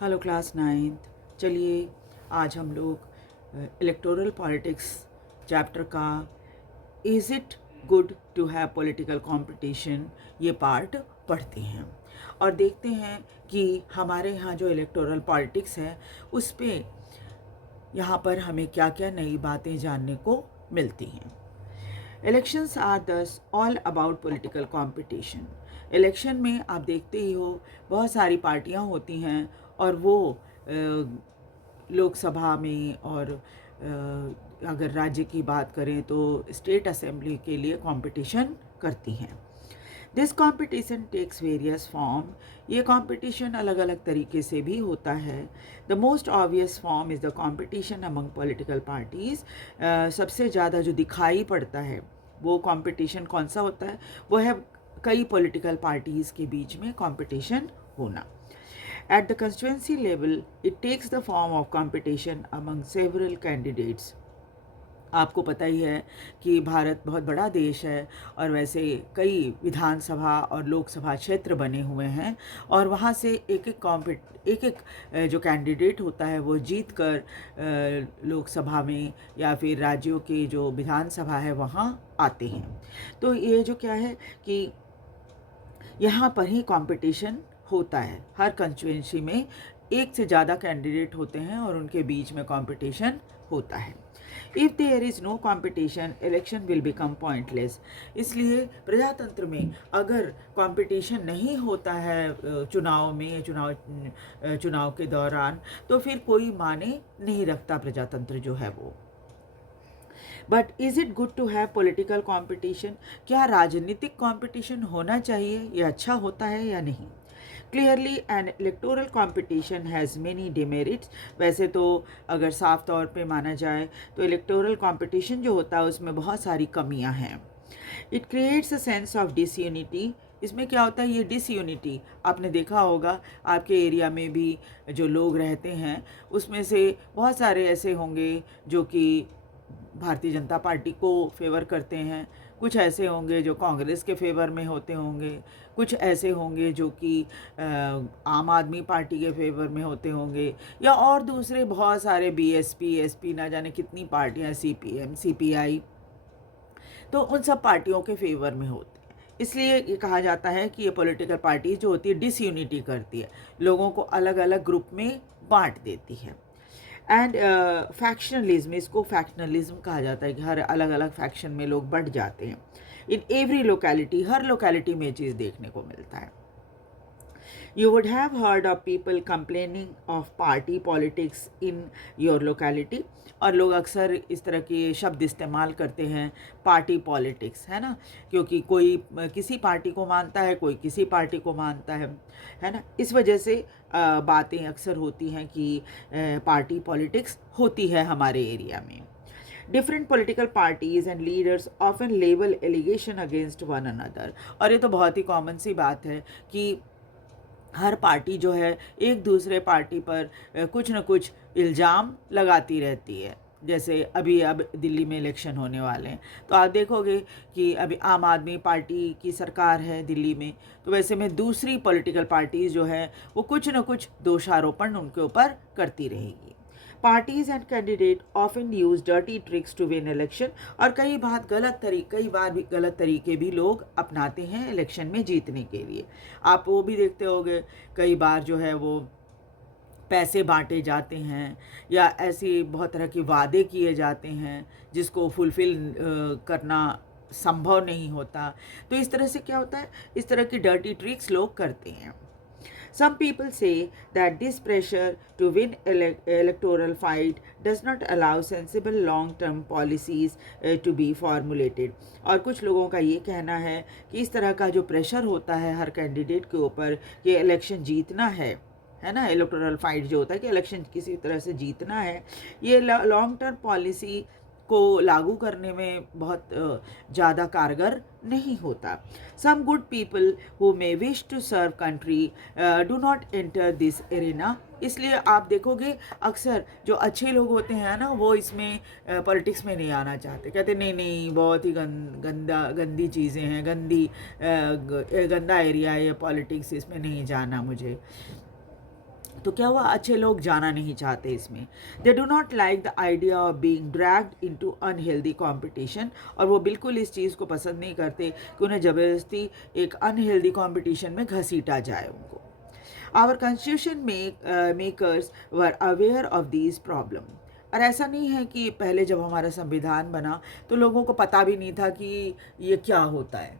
Hello class ninth. चलिए आज हम लोग इलेक्टोरल पॉलिटिक्स चैप्टर का is it good to have political competition ये पार्ट पढ़ते हैं और देखते हैं कि हमारे यहाँ जो इलेक्टोरल पॉलिटिक्स है उस पे यहाँ पर हमें क्या क्या नई बातें जानने को मिलती हैं। इलेक्शंस आर दस all about political competition. Election में आप देखते ही हो बहुत सारी पार्टियां होती हैं और वो लोकसभा में और अगर राज्य की बात करें तो स्टेट असेंबली के लिए कंपटीशन करती हैं। This competition takes various form. ये कंपटीशन अलग अलग तरीके से भी होता है। The most obvious form is the competition among political parties. सबसे ज़्यादा जो दिखाई पड़ता है वो कंपटीशन कौन सा होता है, वो है कई पॉलिटिकल पार्टीज़ के बीच में कंपटीशन होना। At the constituency level it takes the form of competition among several candidates. आपको पता ही है कि भारत बहुत बड़ा देश है और वैसे कई विधानसभा और लोकसभा क्षेत्र बने हुए हैं और वहाँ से एक एक जो कैंडिडेट होता है वो जीत कर लोकसभा में या फिर राज्यों के जो विधानसभा है वहाँ आते हैं। तो ये जो क्या है कि यहाँ पर ही कंपटीशन होता है। हर कंस्टिट्यूंसी में एक से ज़्यादा कैंडिडेट होते हैं और उनके बीच में कंपटीशन होता है। If there is no competition election will become pointless. इसलिए प्रजातंत्र में अगर कंपटीशन नहीं होता है चुनाव में चुनाव के दौरान तो फिर कोई माने नहीं रखता प्रजातंत्र जो है वो। But is it good to have political competition? क्या राजनीतिक कंपटीशन होना चाहिए, ये अच्छा होता है या नहीं? Clearly an electoral competition has many demerits. वैसे तो अगर साफ तौर पे माना जाए तो इलेक्टोरल कंपटीशन जो होता है उसमें बहुत सारी कमियां हैं। It creates a sense of disunity. इसमें क्या होता है, ये डिसयूनिटी आपने देखा होगा आपके एरिया में भी जो लोग रहते हैं उसमें से बहुत सारे ऐसे होंगे जो कि भारतीय जनता पार्टी को फेवर करते हैं, कुछ ऐसे होंगे जो कांग्रेस के फेवर में होते होंगे, कुछ ऐसे होंगे जो कि आम आदमी पार्टी के फेवर में होते होंगे, या और दूसरे बहुत सारे बीएसपी एसपी ना जाने कितनी पार्टियां, सीपीएम सीपीआई, तो उन सब पार्टियों के फेवर में होते हैं। इसलिए ये कहा जाता है कि ये पॉलिटिकल पार्टी जो होती है डिसयूनिटी करती है, लोगों को अलग अलग ग्रुप में बांट देती है। एंड फैक्शनलिज्म, इसको फैक्शनलिज्म कहा जाता है कि हर अलग अलग फैक्शन में लोग बढ़ जाते हैं। In every locality, her locality में ये चीज़ देखने को मिलता है। You would have heard of people complaining of party politics in your locality। और लोग अक्सर इस तरह के शब्द इस्तेमाल करते हैं, पार्टी पॉलिटिक्स, है ना, क्योंकि कोई किसी पार्टी को मानता है, कोई किसी पार्टी को मानता है ना। इस वजह से बातें अक्सर होती हैं कि पार्टी पॉलिटिक्स होती है हमारे एरिया में। Different political parties and leaders often level allegation against one another. और ये तो बहुत ही कॉमन सी बात है कि हर पार्टी जो है एक दूसरे पार्टी पर कुछ न कुछ इल्ज़ाम लगाती रहती है। जैसे अभी अब दिल्ली में इलेक्शन होने वाले हैं तो आप देखोगे कि अभी आम आदमी पार्टी की सरकार है दिल्ली में, तो वैसे में दूसरी पॉलिटिकल पार्टीज जो है वो कुछ न कुछ दोषारोपण उनके ऊपर करती रहेगी। Parties and candidate often use dirty tricks to win election. और कई बार भी गलत तरीके भी लोग अपनाते हैं इलेक्शन में जीतने के लिए। आप वो भी देखते होंगे कई बार जो है वो पैसे बांटे जाते हैं या ऐसी बहुत तरह के वादे किए जाते हैं जिसको फुलफिल करना संभव नहीं होता। तो इस तरह से क्या होता है, इस तरह की डर्टी ट्रिक्स लोग करते हैं। Some people say that this pressure to win electoral fight does not allow sensible long-term policies to be formulated। और कुछ लोगों का ये कहना है कि इस तरह का जो प्रेशर होता है हर कैंडिडेट के ऊपर कि इलेक्शन जीतना है ना, इलेक्टोरल फाइट जो होता है कि इलेक्शन किसी तरह से जीतना है, ये लॉन्ग टर्म पॉलिसी को लागू करने में बहुत ज़्यादा कारगर नहीं होता। Some good people who may wish to serve country do not enter this arena. इसलिए आप देखोगे अक्सर जो अच्छे लोग होते हैं ना वो इसमें पॉलिटिक्स में नहीं आना चाहते, कहते नहीं नहीं बहुत ही गंदी चीज़ें हैं, गंदा एरिया है ये पॉलिटिक्स, इसमें नहीं जाना मुझे। तो क्या हुआ, अच्छे लोग जाना नहीं चाहते इसमें। They do not like the idea of being dragged into unhealthy competition, और वो बिल्कुल इस चीज़ को पसंद नहीं करते कि उन्हें ज़बरदस्ती एक अनहेल्दी कंपटीशन में घसीटा जाए उनको। Our constitution makers were aware of these problem. और ऐसा नहीं है कि पहले जब हमारा संविधान बना तो लोगों को पता भी नहीं था कि ये क्या होता है,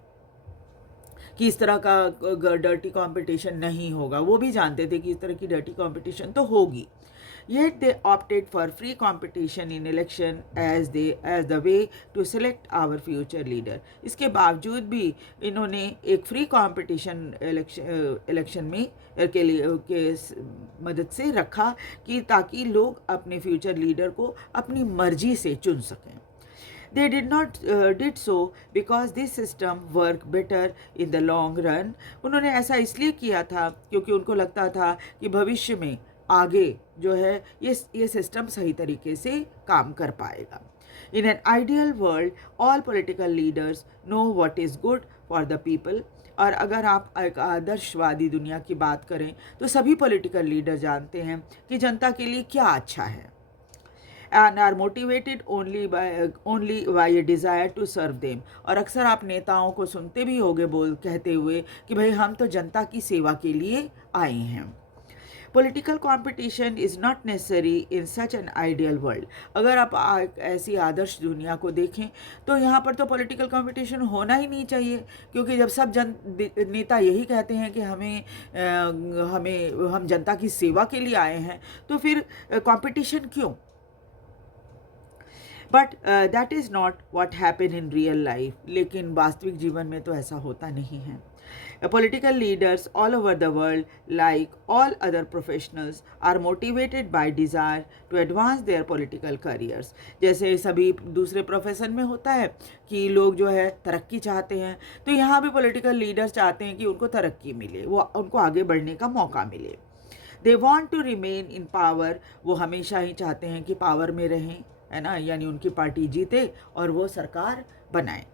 कि इस तरह का डर्टी कंपटीशन नहीं होगा। वो भी जानते थे कि इस तरह की डर्टी कंपटीशन तो होगी। Yet they opted for free competition in election as the way to select our future leader. इसके बावजूद भी इन्होंने एक फ्री कंपटीशन इलेक्शन में के लिए के मदद से रखा कि ताकि लोग अपने फ्यूचर लीडर को अपनी मर्जी से चुन सकें। They did not did so because this system work better in the long run. उन्होंने ऐसा इसलिए किया था क्योंकि उनको लगता था कि भविष्य में आगे जो है ये सिस्टम सही तरीके से काम कर पाएगा। In an ideal world all political leaders know what is good for the people. और अगर आप एक आदर्शवादी दुनिया की बात करें तो सभी पॉलिटिकल लीडर जानते हैं कि जनता के लिए क्या अच्छा है, and are motivated only by a desire to serve them। और अक्सर आप नेताओं को सुनते भी होंगे कहते हुए कि भाई हम तो जनता की सेवा के लिए आए हैं। Political competition is not necessary in such an ideal world। अगर आप ऐसी आदर्श दुनिया को देखें तो यहाँ पर तो पॉलिटिकल कंपटीशन होना ही नहीं चाहिए, क्योंकि जब सब नेता यही कहते हैं कि हम जनता की सेवा के लिए आए हैं तो फिर कंपटीशन क्यों। But that is not what happen in real life. लेकिन वास्तविक जीवन में तो ऐसा होता नहीं है। Political leaders all over the world, like all other professionals, are motivated by desire to advance their political careers। जैसे सभी दूसरे प्रोफेशन में होता है कि लोग जो है तरक्की चाहते हैं, तो यहाँ भी पॉलिटिकल लीडर्स चाहते हैं कि उनको तरक्की मिले, वो उनको आगे बढ़ने का मौका मिले। They want to remain in power. वो हमेशा ही चाहते हैं कि पावर में रहें, है ना, यानी उनकी पार्टी जीते और वो सरकार बनाए।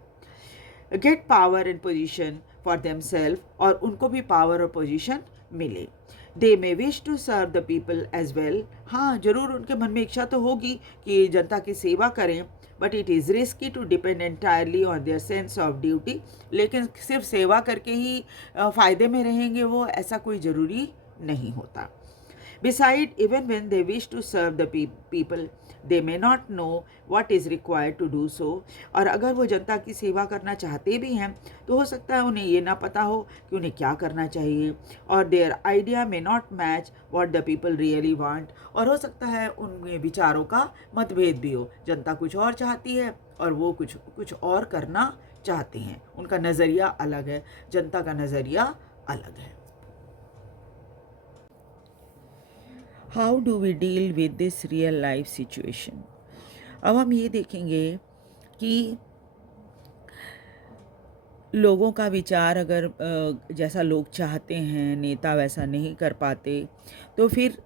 Get power and position for themselves, और उनको भी पावर और पोजीशन मिले। They may wish to serve the people as well. हाँ, ज़रूर उनके मन में इच्छा तो होगी कि जनता की सेवा करें, but it is risky to depend entirely on their sense of duty. लेकिन सिर्फ सेवा करके ही फ़ायदे में रहेंगे वो, ऐसा कोई ज़रूरी नहीं होता। Besides, even when they wish to serve the people, they may not know what is required to do so। और अगर वो जनता की सेवा करना चाहते भी हैं तो हो सकता है उन्हें ये ना पता हो कि उन्हें क्या करना चाहिए, और their idea may not match what the people really want। और हो सकता है उनके विचारों का मतभेद भी हो, जनता कुछ और चाहती है और वो कुछ और करना चाहते हैं, उनका नज़रिया अलग है, जनता का नज़रिया अलग है। How do we deal with this real life situation. अब हम ये देखेंगे कि लोगों का विचार अगर जैसा लोग चाहते हैं नेता वैसा नहीं कर पाते, तो फिर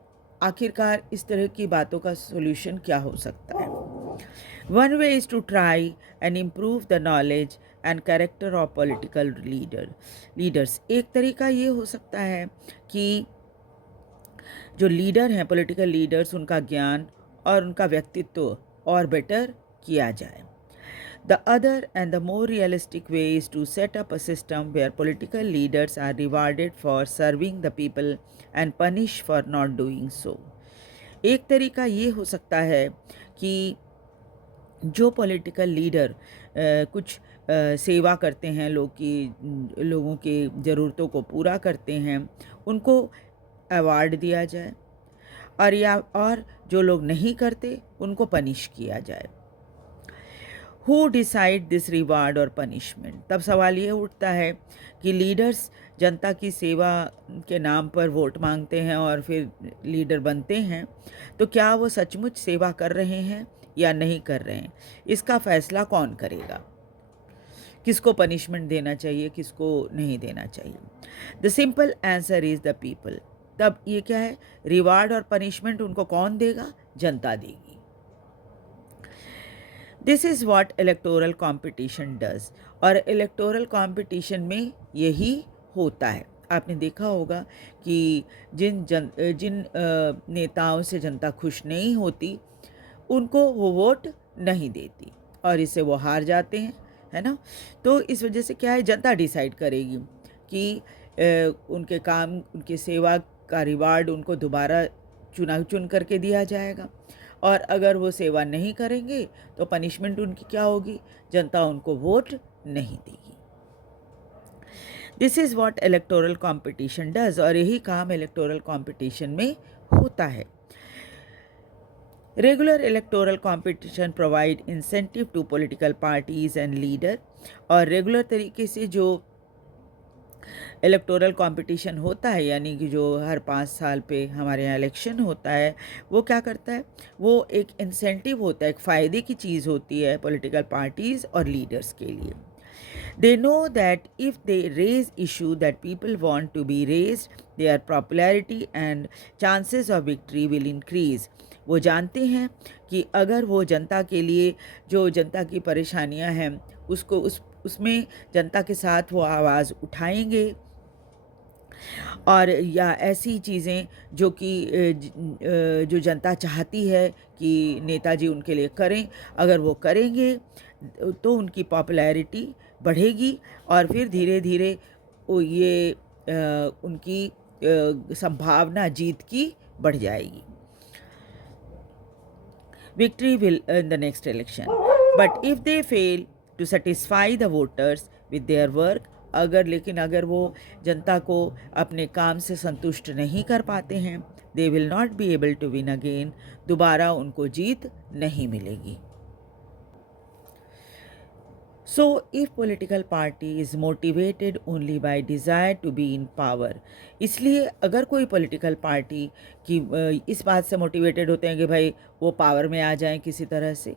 आखिरकार इस तरह की बातों का सोल्यूशन क्या हो सकता है। One way is to try and improve the knowledge and character of political leaders. एक तरीका ये हो सकता है कि जो लीडर हैं, पॉलिटिकल लीडर्स, उनका ज्ञान और उनका व्यक्तित्व और बेटर किया जाए। The other and the more realistic way is to set up a system where political leaders are rewarded for serving the people and punished for not doing so। एक तरीका ये हो सकता है कि जो पॉलिटिकल लीडर कुछ सेवा करते हैं, लोगों के ज़रूरतों को पूरा करते हैं, उनको अवार्ड दिया जाए, और जो लोग नहीं करते उनको पनिश किया जाए। हु डिसाइड दिस रिवार्ड और पनिशमेंट। तब सवाल ये उठता है कि लीडर्स जनता की सेवा के नाम पर वोट मांगते हैं और फिर लीडर बनते हैं, तो क्या वो सचमुच सेवा कर रहे हैं या नहीं कर रहे हैं, इसका फैसला कौन करेगा। किसको पनिशमेंट देना चाहिए, किसको नहीं देना चाहिए। The simple answer is the people. तब ये क्या है, रिवार्ड और पनिशमेंट उनको कौन देगा, जनता देगी। This is what electoral competition does. और इलेक्टोरल कंपटीशन में यही होता है। आपने देखा होगा कि जिन नेताओं से जनता खुश नहीं होती उनको वो वोट नहीं देती और इससे वो हार जाते हैं, है ना। तो इस वजह से क्या है, जनता डिसाइड करेगी कि उनके काम, उनकी सेवा का रिवार्ड उनको दोबारा चुन करके दिया जाएगा, और अगर वो सेवा नहीं करेंगे तो पनिशमेंट उनकी क्या होगी, जनता उनको वोट नहीं देगी। This is what electoral competition does, और यही काम इलेक्टोरल कंपटीशन में होता है। Regular electoral competition provide incentive to political parties and leader, और रेगुलर तरीके से जो इलेक्टोरल कंपटीशन होता है, यानी कि जो हर 5 साल पे हमारे यहाँ इलेक्शन होता है, वो क्या करता है, वो एक इंसेंटिव होता है, एक फ़ायदे की चीज़ होती है पॉलिटिकल पार्टीज़ और लीडर्स के लिए। They know that if they raise issue that people want to be raised, their popularity and chances of victory will increase. वो जानते हैं कि अगर वो जनता के लिए, जो जनता की परेशानियां हैं, उसको उसमें जनता के साथ वो आवाज़ उठाएंगे, और या ऐसी चीज़ें जो कि जो जनता चाहती है कि नेताजी उनके लिए करें, अगर वो करेंगे तो उनकी पॉपुलैरिटी बढ़ेगी, और फिर धीरे धीरे ये उनकी संभावना जीत की बढ़ जाएगी। Victory will in the next election. But if they fail to satisfy the voters with their work, अगर वो जनता को अपने काम से संतुष्ट नहीं कर पाते हैं, they will not be able to win again, दोबारा उनको जीत नहीं मिलेगी। So if political party is motivated only by desire to be in power, इसलिए अगर कोई पॉलिटिकल पार्टी की इस बात से मोटिवेटेड होते हैं कि भाई वो पावर में आ जाएं किसी तरह से,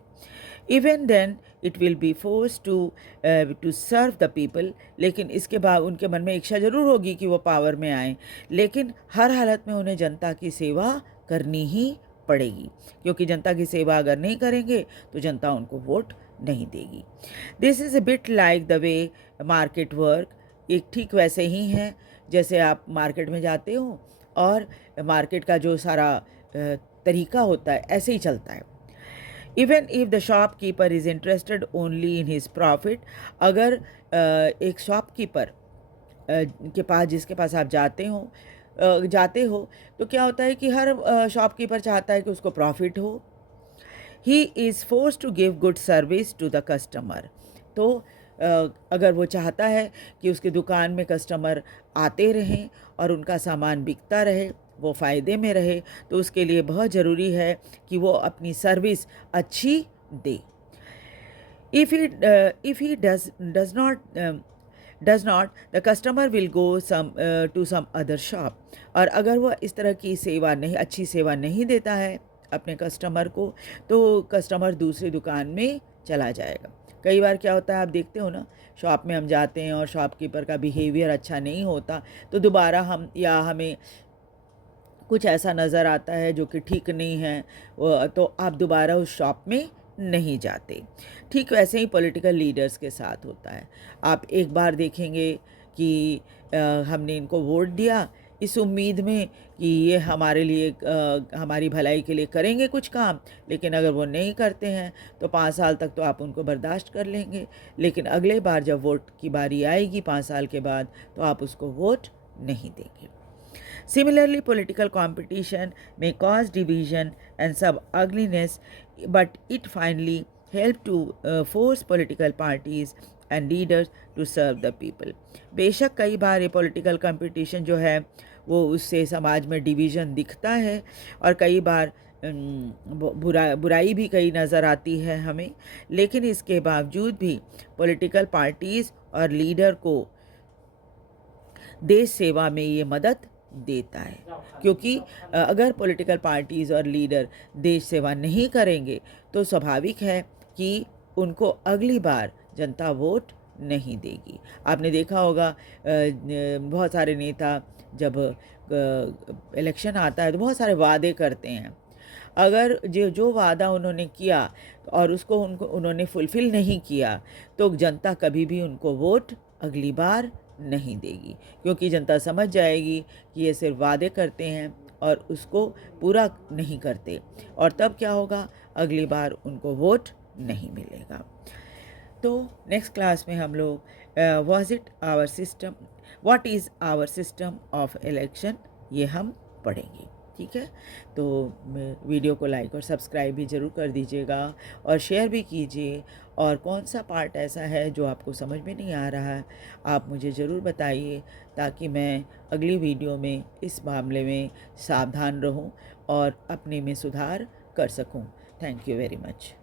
even then it will be force to serve the people, लेकिन इसके बाद उनके मन में इच्छा ज़रूर होगी कि वो पावर में आएँ, लेकिन हर हालत में उन्हें जनता की सेवा करनी ही पड़ेगी, क्योंकि जनता की सेवा अगर नहीं करेंगे तो जनता उनको वोट नहीं देगी। This is a bit like the way market work, एक ठीक वैसे ही है जैसे आप मार्केट में जाते हो और मार्केट का जो सारा तरीका होता है ऐसे ही चलता है। Even if the shopkeeper is interested only in his profit, अगर एक शॉपकीपर के पास, जिसके पास आप जाते हो तो क्या होता है कि हर शॉपकीपर चाहता है कि उसको प्रॉफिट हो। He is force to give good service to the customer, तो अगर वो चाहता है कि उसकी दुकान में कस्टमर आते रहें और उनका सामान बिकता रहे, वो फ़ायदे में रहे, तो उसके लिए बहुत ज़रूरी है कि वो अपनी सर्विस अच्छी दे। If he does not the customer will go to some other shop, और अगर वह इस तरह की अच्छी सेवा नहीं देता है अपने कस्टमर को, तो कस्टमर दूसरी दुकान में चला जाएगा। कई बार क्या होता है, आप देखते हो ना, शॉप में हम जाते हैं और शॉपकीपर का बिहेवियर अच्छा नहीं होता, तो दोबारा हमें कुछ ऐसा नज़र आता है जो कि ठीक नहीं है, तो आप दोबारा उस शॉप में नहीं जाते। ठीक वैसे ही पॉलिटिकल लीडर्स के साथ होता है। आप एक बार देखेंगे कि हमने इनको वोट दिया इस उम्मीद में कि ये हमारे लिए हमारी भलाई के लिए करेंगे कुछ काम, लेकिन अगर वो नहीं करते हैं तो 5 साल तक तो आप उनको बर्दाश्त कर लेंगे, लेकिन अगले बार जब वोट की बारी आएगी 5 साल के बाद, तो आप उसको वोट नहीं देंगे। Similarly, political competition may cause division and some ugliness, but it finally help to force political parties and leaders to serve the people. बेशक कई बार ये पॉलिटिकल कंपटीशन जो है वो उससे समाज में डिवीज़न दिखता है, और कई बार बुराई भी कई नज़र आती है हमें, लेकिन इसके बावजूद भी पॉलिटिकल पार्टीज़ और लीडर को देश सेवा में ये मदद देता है, क्योंकि अगर पॉलिटिकल पार्टीज़ और लीडर देश सेवा नहीं करेंगे तो स्वाभाविक है कि उनको अगली बार जनता वोट नहीं देगी। आपने देखा होगा बहुत सारे नेता जब इलेक्शन आता है तो बहुत सारे वादे करते हैं, अगर जो वादा उन्होंने किया और उन्होंने फुलफ़िल नहीं किया तो जनता कभी भी उनको वोट अगली बार नहीं देगी, क्योंकि जनता समझ जाएगी कि ये सिर्फ वादे करते हैं और उसको पूरा नहीं करते, और तब क्या होगा, अगली बार उनको वोट नहीं मिलेगा। तो नेक्स्ट क्लास में हम लोग what is our system of election, ये हम पढ़ेंगे। ठीक है, तो वीडियो को लाइक और सब्सक्राइब भी ज़रूर कर दीजिएगा और शेयर भी कीजिए। और कौन सा पार्ट ऐसा है जो आपको समझ में नहीं आ रहा है, आप मुझे ज़रूर बताइए, ताकि मैं अगली वीडियो में इस मामले में सावधान रहूं और अपने में सुधार कर सकूं। Thank you very much.